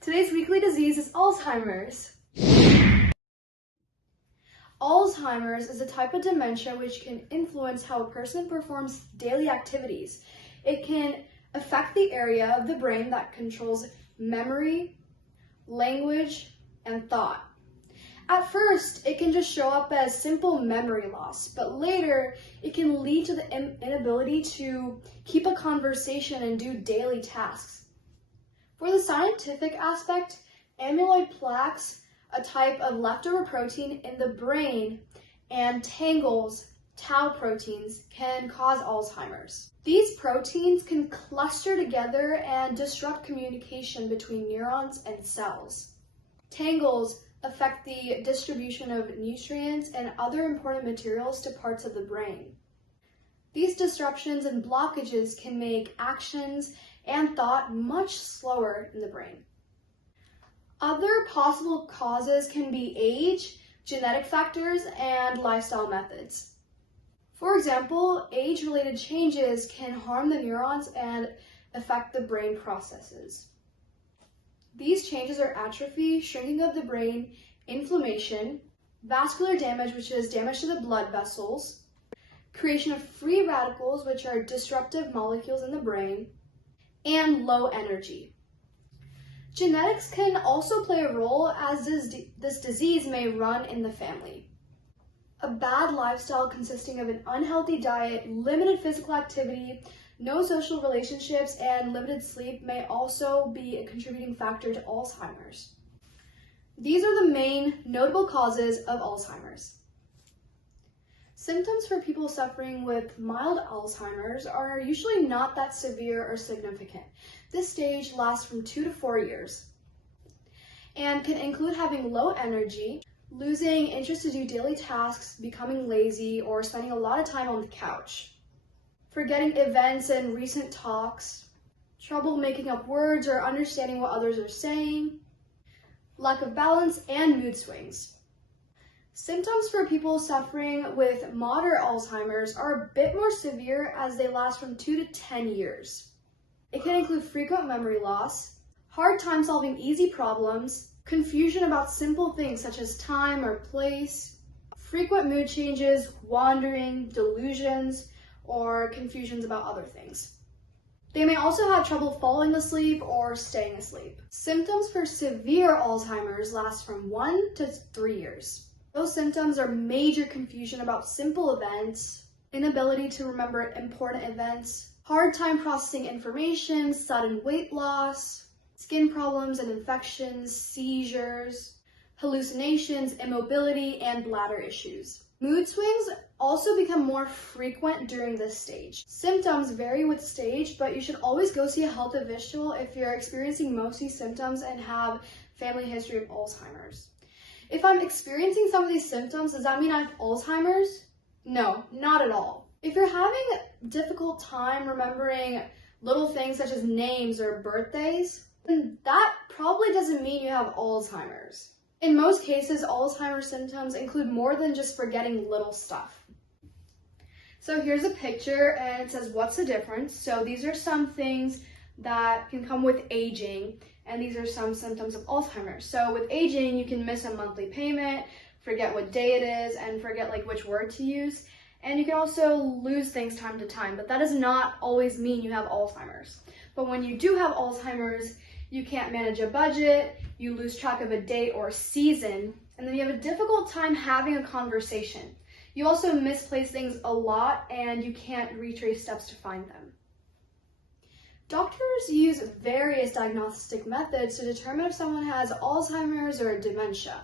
Today's weekly disease is Alzheimer's. Alzheimer's is a type of dementia which can influence how a person performs daily activities. It can affect the area of the brain that controls memory, language, and thought. At first, it can just show up as simple memory loss, but later it can lead to the inability to keep a conversation and do daily tasks. For the scientific aspect, amyloid plaques, a type of leftover protein in the brain, and tangles, tau proteins, can cause Alzheimer's. These proteins can cluster together and disrupt communication between neurons and cells. Tangles affect the distribution of nutrients and other important materials to parts of the brain. These disruptions and blockages can make actions and thought much slower in the brain. Other possible causes can be age, genetic factors, and lifestyle methods. For example, age-related changes can harm the neurons and affect the brain processes. These changes are atrophy, shrinking of the brain, inflammation, vascular damage, which is damage to the blood vessels, creation of free radicals, which are disruptive molecules in the brain, and low energy. Genetics can also play a role, as this disease may run in the family. A bad lifestyle consisting of an unhealthy diet, limited physical activity, no social relationships, and limited sleep may also be a contributing factor to Alzheimer's. These are the main notable causes of Alzheimer's. Symptoms for people suffering with mild Alzheimer's are usually not that severe or significant. This stage lasts from 2 to 4 years and can include having low energy, losing interest to do daily tasks, becoming lazy, or spending a lot of time on the couch, forgetting events and recent talks, trouble making up words or understanding what others are saying, lack of balance, and mood swings. Symptoms for people suffering with moderate Alzheimer's are a bit more severe, as they last from 2 to 10 years. It can include frequent memory loss, hard time solving easy problems, confusion about simple things such as time or place, frequent mood changes, wandering, delusions, or confusions about other things. They may also have trouble falling asleep or staying asleep. Symptoms for severe Alzheimer's last from 1 to 3 years. Those symptoms are major confusion about simple events, inability to remember important events, hard time processing information, sudden weight loss, skin problems and infections, seizures, hallucinations, immobility, and bladder issues. Mood swings also become more frequent during this stage. Symptoms vary with stage, but you should always go see a health official if you're experiencing most of these symptoms and have family history of Alzheimer's. If I'm experiencing some of these symptoms, does that mean I have Alzheimer's? No, not at all. If you're having a difficult time remembering little things such as names or birthdays, then that probably doesn't mean you have Alzheimer's. In most cases, Alzheimer's symptoms include more than just forgetting little stuff. So here's a picture and it says, what's the difference? So these are some things that can come with aging, and these are some symptoms of Alzheimer's. So with aging, you can miss a monthly payment, forget what day it is, and forget which word to use. And you can also lose things time to time, but that does not always mean you have Alzheimer's. But when you do have Alzheimer's, you can't manage a budget, you lose track of a date or season, and then you have a difficult time having a conversation. You also misplace things a lot, and you can't retrace steps to find them. Doctors use various diagnostic methods to determine if someone has Alzheimer's or dementia.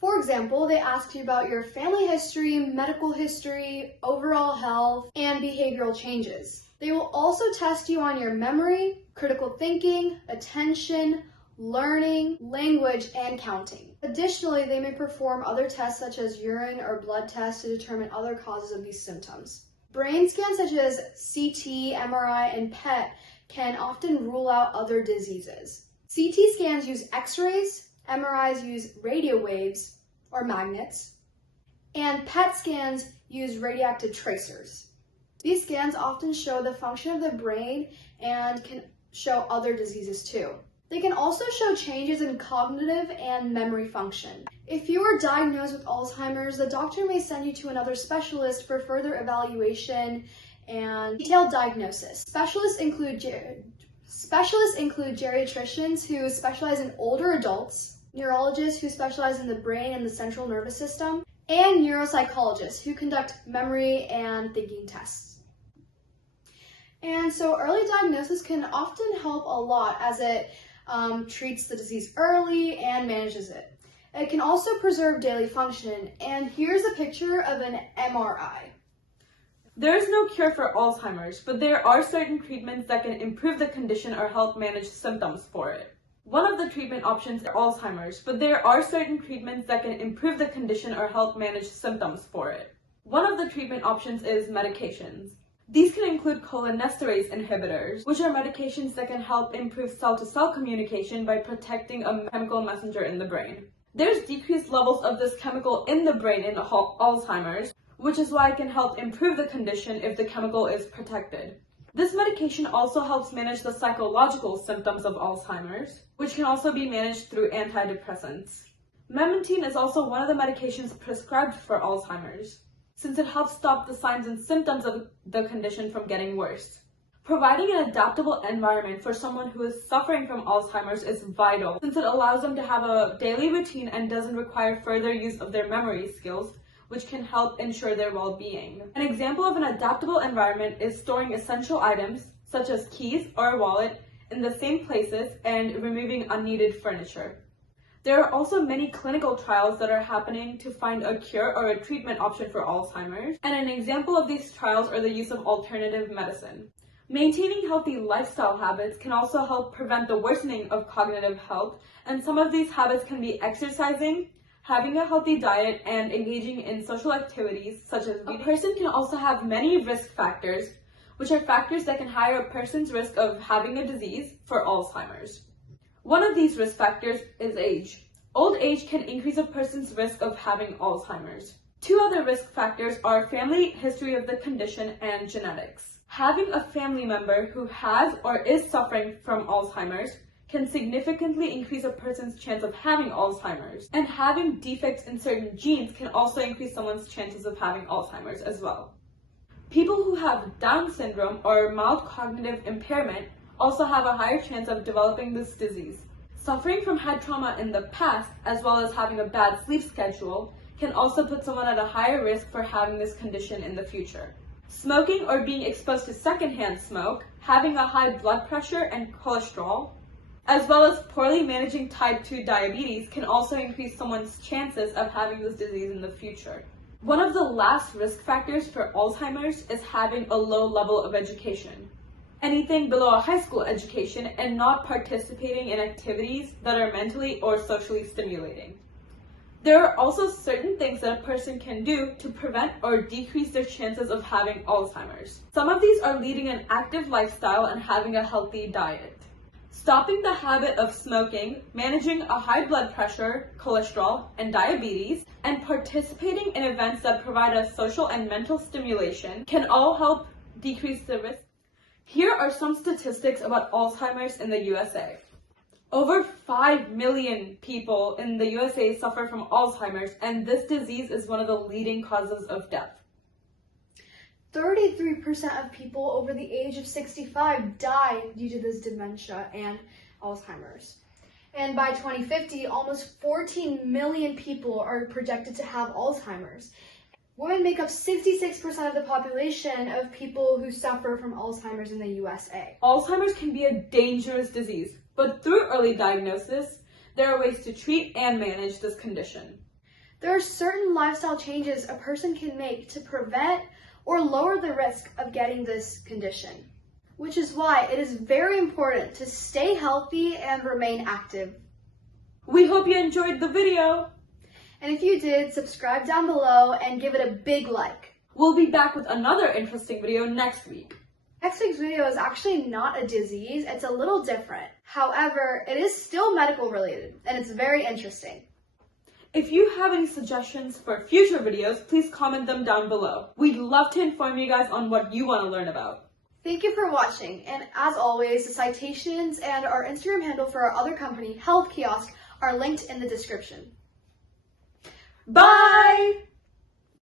For example, they ask you about your family history, medical history, overall health, and behavioral changes. They will also test you on your memory, critical thinking, attention, learning, language, and counting. Additionally, they may perform other tests such as urine or blood tests to determine other causes of these symptoms. Brain scans such as CT, MRI, and PET can often rule out other diseases. CT scans use X-rays, MRIs use radio waves or magnets, and PET scans use radioactive tracers. These scans often show the function of the brain and can show other diseases too. They can also show changes in cognitive and memory function. If you are diagnosed with Alzheimer's, the doctor may send you to another specialist for further evaluation and detailed diagnosis. Specialists include geriatricians who specialize in older adults, neurologists who specialize in the brain and the central nervous system, and neuropsychologists who conduct memory and thinking tests. And so early diagnosis can often help a lot as it treats the disease early and manages it. It can also preserve daily function, and here's a picture of an MRI. There is no cure for Alzheimer's, but there are certain treatments that can improve the condition or help manage symptoms for it. One of the treatment options is Alzheimer's, but there are certain treatments that can improve the condition or help manage symptoms for it. One of the treatment options is medications. These can include cholinesterase inhibitors, which are medications that can help improve cell-to-cell communication by protecting a chemical messenger in the brain. There's decreased levels of this chemical in the brain in Alzheimer's, which is why it can help improve the condition if the chemical is protected. This medication also helps manage the psychological symptoms of Alzheimer's, which can also be managed through antidepressants. Memantine is also one of the medications prescribed for Alzheimer's, since it helps stop the signs and symptoms of the condition from getting worse. Providing an adaptable environment for someone who is suffering from Alzheimer's is vital, since it allows them to have a daily routine and doesn't require further use of their memory skills, which can help ensure their well-being. An example of an adaptable environment is storing essential items, such as keys or a wallet, in the same places and removing unneeded furniture. There are also many clinical trials that are happening to find a cure or a treatment option for Alzheimer's, and an example of these trials are the use of alternative medicine. Maintaining healthy lifestyle habits can also help prevent the worsening of cognitive health, and some of these habits can be exercising, having a healthy diet, and engaging in social activities such as reading. A person can also have many risk factors, which are factors that can higher a person's risk of having a disease for Alzheimer's. One of these risk factors is age. Old age can increase a person's risk of having Alzheimer's. Two other risk factors are family history of the condition and genetics. Having a family member who has or is suffering from Alzheimer's can significantly increase a person's chance of having Alzheimer's, and having defects in certain genes can also increase someone's chances of having Alzheimer's as well. People who have Down syndrome or mild cognitive impairment also have a higher chance of developing this disease. Suffering from head trauma in the past, as well as having a bad sleep schedule, can also put someone at a higher risk for having this condition in the future. Smoking or being exposed to secondhand smoke, having a high blood pressure and cholesterol, as well as poorly managing type 2 diabetes can also increase someone's chances of having this disease in the future. One of the last risk factors for Alzheimer's is having a low level of education. Anything below a high school education and not participating in activities that are mentally or socially stimulating. There are also certain things that a person can do to prevent or decrease their chances of having Alzheimer's. Some of these are leading an active lifestyle and having a healthy diet. Stopping the habit of smoking, managing a high blood pressure, cholesterol, and diabetes, and participating in events that provide us social and mental stimulation can all help decrease the risk. Here are some statistics about Alzheimer's in the USA. Over 5 million people in the USA suffer from Alzheimer's, and this disease is one of the leading causes of death. 33% of people over the age of 65 die due to this dementia and Alzheimer's. And by 2050, almost 14 million people are projected to have Alzheimer's. Women make up 66% of the population of people who suffer from Alzheimer's in the USA. Alzheimer's can be a dangerous disease, but through early diagnosis, there are ways to treat and manage this condition. There are certain lifestyle changes a person can make to prevent or lower the risk of getting this condition, which is why it is very important to stay healthy and remain active. We hope you enjoyed the video. And if you did, subscribe down below and give it a big like. We'll be back with another interesting video next week. Next week's video is actually not a disease, it's a little different. However, it is still medical related, and it's very interesting. If you have any suggestions for future videos, please comment them down below. We'd love to inform you guys on what you want to learn about. Thank you for watching, and as always, the citations and our Instagram handle for our other company, Health Kiosk, are linked in the description. Bye!